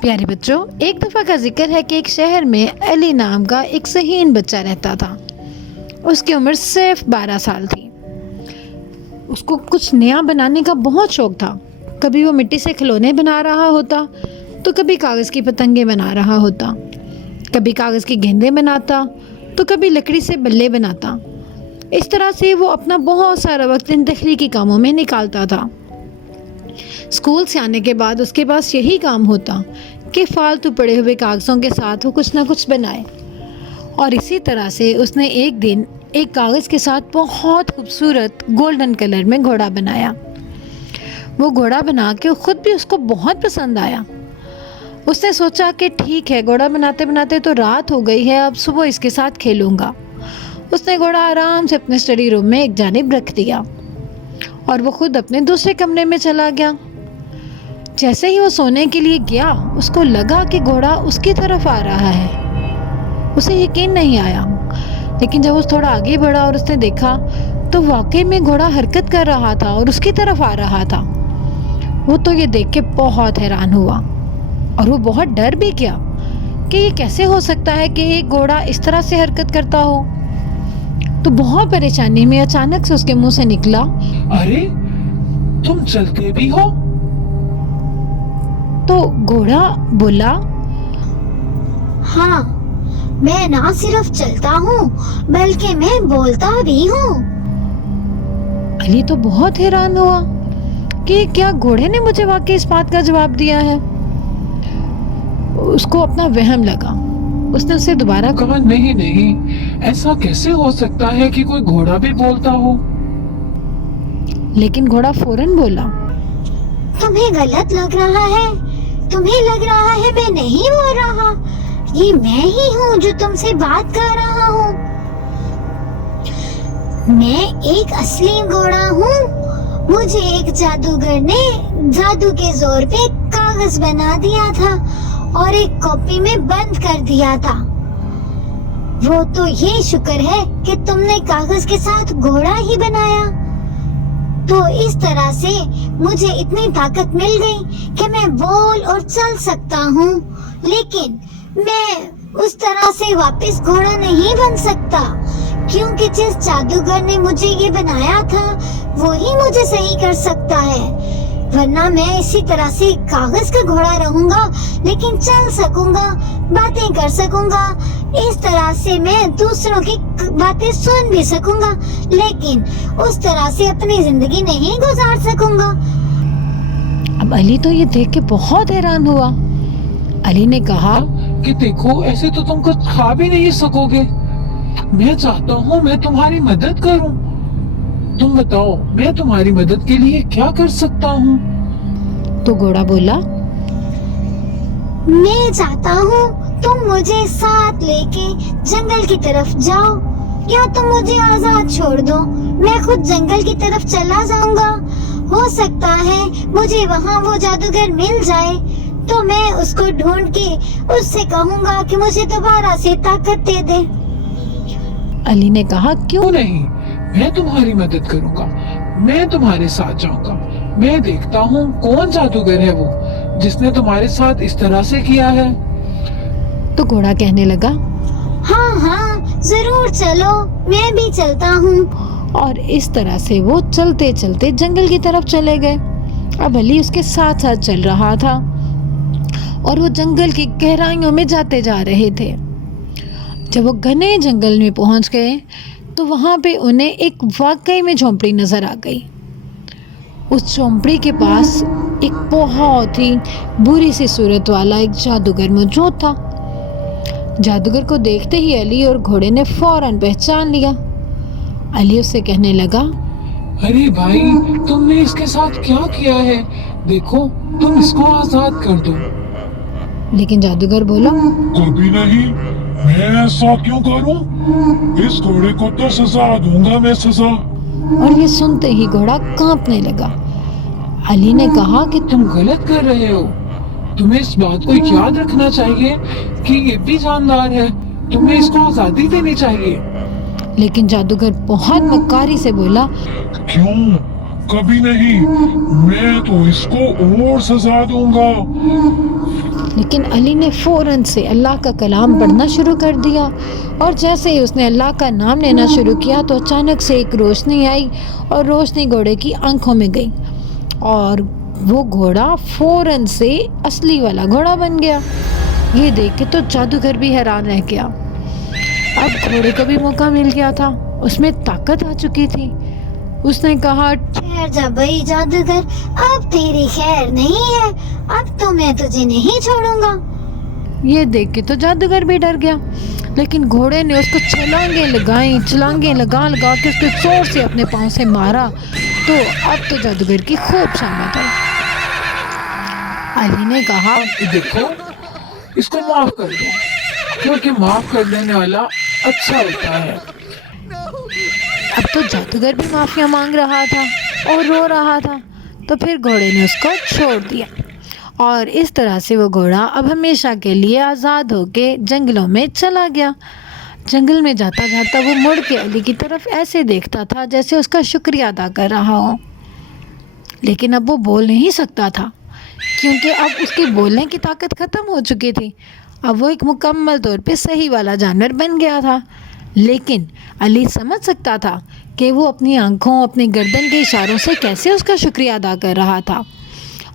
प्यारे बच्चों, एक दफ़ा का जिक्र है कि एक शहर में अली नाम का एक शहीन बच्चा रहता था। उसकी उम्र सिर्फ 12 साल थी। उसको कुछ नया बनाने का बहुत शौक था। कभी वो मिट्टी से खिलौने बना रहा होता तो कभी कागज़ की पतंगे बना रहा होता, कभी कागज़ की गेंदें बनाता तो कभी लकड़ी से बल्ले बनाता। इस तरह से वो अपना बहुत सारा वक्त इन तख्लीकी कामों में निकालता था। स्कूल से आने के बाद उसके पास यही काम होता कि फालतू पड़े हुए कागज़ों के साथ वो कुछ ना कुछ बनाए। और इसी तरह से उसने एक दिन एक कागज़ के साथ बहुत खूबसूरत गोल्डन कलर में घोड़ा बनाया। वो घोड़ा बना के खुद भी उसको बहुत पसंद आया। उसने सोचा कि ठीक है, घोड़ा बनाते बनाते तो रात हो गई है, अब सुबह इसके साथ खेलूँगा। उसने घोड़ा आराम से अपने स्टडी रूम में एक जानिब रख दिया और वो खुद अपने दूसरे कमरे में चला गया। जैसे ही वो सोने के लिए गया, उसको लगा कि घोड़ा उसकी तरफ आ रहा है। उसे यकीन नहीं आया, लेकिन जब वो थोड़ा आगे बढ़ा और उसने देखा तो वाकई में घोड़ा हरकत कर रहा था और उसकी तरफ आ रहा था। वो तो ये देख के बहुत हैरान हुआ और वो बहुत डर भी गया कि ये कैसे हो सकता है कि एक घोड़ा इस तरह से हरकत करता हो। तो बहुत परेशानी में अचानक से उसके मुंह से निकला, अरे तुम चलते भी हो? तो घोड़ा बोला, हाँ, मैं ना सिर्फ चलता हूँ बल्कि मैं बोलता भी हूँ। अली तो बहुत हैरान हुआ कि क्या घोड़े ने मुझे वाकई इस बात का जवाब दिया है। उसको अपना वहम लगा। उसने उसे दोबारा कहा, नहीं नहीं, ऐसा कैसे हो सकता है कि कोई घोड़ा भी बोलता हो? लेकिन घोड़ा फौरन बोला, तुम्हें गलत लग रहा है। तुम्हें लग रहा है मैं नहीं बोल रहा। ये मैं ही हूँ जो तुमसे बात कर रहा हूँ। मैं एक असली घोड़ा हूँ। मुझे एक जादूगर ने जादू के जोर पे कागज बना दिया था और एक कॉपी में बंद कर दिया था। वो तो ये शुक्र है कि तुमने कागज के साथ घोड़ा ही बनाया। तो इस तरह से मुझे इतनी ताकत मिल गई कि मैं बोल और चल सकता हूँ, लेकिन मैं उस तरह से वापस घोड़ा नहीं बन सकता, क्योंकि जिस जादूगर ने मुझे ये बनाया था वो ही मुझे सही कर सकता है। वरना मैं इसी तरह से कागज का घोड़ा रहूंगा, लेकिन चल सकूंगा, बातें कर सकूंगा। इस तरह से मैं दूसरों की बातें सुन भी सकूंगा, लेकिन उस तरह से अपनी जिंदगी नहीं गुजार सकूंगा। अब अली तो ये देख के बहुत हैरान हुआ। अली ने कहा कि देखो, ऐसे तो तुम कुछ खा भी नहीं सकोगे। मैं चाहता हूँ मैं तुम्हारी मदद करूँ। तुम बताओ, मैं तुम्हारी मदद के लिए क्या कर सकता हूँ? तो घोड़ा बोला, मैं चाहता हूँ तुम मुझे साथ लेके जंगल की तरफ जाओ, या तुम मुझे आजाद छोड़ दो। मैं खुद जंगल की तरफ चला जाऊंगा। हो सकता है मुझे वहाँ वो जादूगर मिल जाए, तो मैं उसको ढूंढ के उससे कहूँगा कि मुझे दोबारा से ताकत दे दे। अली ने कहा, क्यों नहीं, मैं तुम्हारी मदद करूंगा। मैं तुम्हारे साथ जाऊंगा। मैं देखता हूँ कौन जादूगर है वो जिसने तुम्हारे साथ इस तरह से किया है। तो घोड़ा कहने लगा, हाँ हाँ, जरूर चलो, मैं भी चलता हूँ। और इस तरह से वो चलते चलते जंगल की तरफ चले गए। अब अली उसके साथ साथ चल रहा था और वो जंगल की गहराइयों में जाते जा रहे थे। जब वो घने जंगल में पहुंच गए तो वहाँ पे उन्हें एक वाकई में झोंपड़ी नजर आ गई। उस झोंपड़ी के पास एक बहुत ही बुरी सी सूरत वाला एक जादूगर मौजूद था। जादूगर को देखते ही अली और घोड़े ने फौरन पहचान लिया। अली उससे कहने लगा, अरे भाई, तुमने इसके साथ क्या किया है? देखो, तुम इसको आजाद कर दो। लेकिन जादूगर बोला, कभी नहीं, मैं ऐसा क्यों करूं? इस घोड़े को तो सजा दूंगा मैं, सजा। और ये सुनते ही घोड़ा कांपने लगा। अली ने कहा कि तुम गलत कर रहे हो। तुम्हें इस बात को याद रखना चाहिए कि ये भी जानदार है। तुम्हें इसको आजादी देनी चाहिए। लेकिन जादूगर बहुत मक्कारी से बोला, क्यों? कभी नहीं, मैं तो इसको और सजा दूंगा। लेकिन अली ने फ़ौरन से अल्लाह का कलाम पढ़ना शुरू कर दिया और जैसे ही उसने अल्लाह का नाम लेना शुरू किया तो अचानक से एक रोशनी आई और रोशनी घोड़े की आंखों में गई और वो घोड़ा फ़ौरन से असली वाला घोड़ा बन गया। ये देख के तो जादूगर भी हैरान रह गया। अब घोड़े को भी मौका मिल गया था, उसमें ताकत आ चुकी थी। उसने कहा, ठहर जा भाई जादूगर, अब तेरी खैर नहीं है, अब तो मैं तुझे नहीं छोड़ूंगा। ये देख के तो जादूगर भी डर गया, लेकिन घोड़े ने उसको छलांगे लगा लगा के उसके जोर से अपने पाँव से मारा। तो अब तो जादूगर की खूब शामत आई। अली ने कहा, देखो इसको माफ कर दो, क्योंकि माफ कर देने वाला अच्छा होता है। अब तो जादूगर भी माफिया मांग रहा था और रो रहा था। तो फिर घोड़े ने उसको छोड़ दिया और इस तरह से वो घोड़ा अब हमेशा के लिए आज़ाद होके जंगलों में चला गया। जंगल में जाता जाता वो मुड़ के अली की तरफ ऐसे देखता था जैसे उसका शुक्रिया अदा कर रहा हो, लेकिन अब वो बोल नहीं सकता था क्योंकि अब उसकी बोलने की ताकत ख़त्म हो चुकी थी। अब वो एक मुकम्मल तौर पे सही वाला जानवर बन गया था। लेकिन अली समझ सकता था कि वो अपनी आंखों, अपनी गर्दन के इशारों से कैसे उसका शुक्रिया अदा कर रहा था।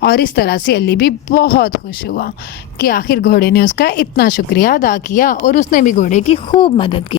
और इस तरह से अली भी बहुत खुश हुआ कि आखिर घोड़े ने उसका इतना शुक्रिया अदा किया और उसने भी घोड़े की खूब मदद की।